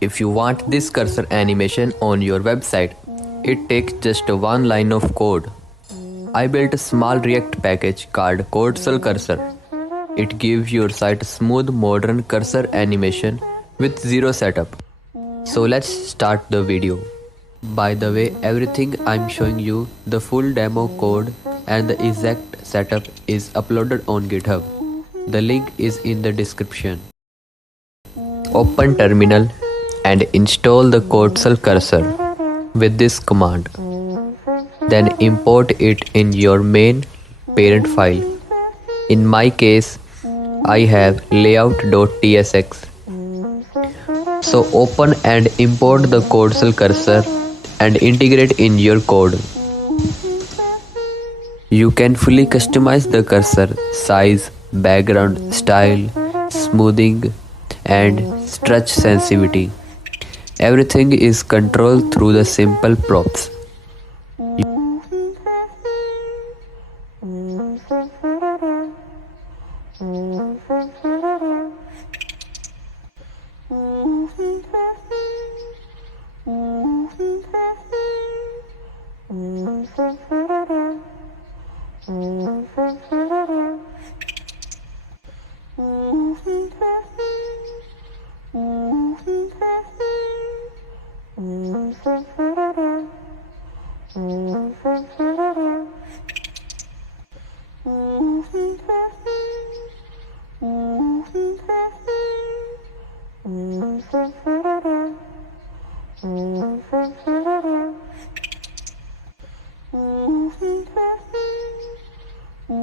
If you want this cursor animation on your website, it takes just one line of code. I built a small React package called codxell-cursor. It gives your site smooth modern cursor animation with zero setup. So let's start the video. By the way, everything I'm showing you, the full demo code and the exact setup is uploaded on GitHub. The link is in the description. Open terminal and install the codxell-cursor with this command. Then import it in your main parent file. In my case, I have layout.tsx. So open and import the codxell-cursor and integrate in your code. You can fully customize the cursor size, background style, smoothing, and stretch sensitivity. Everything is controlled through the simple props.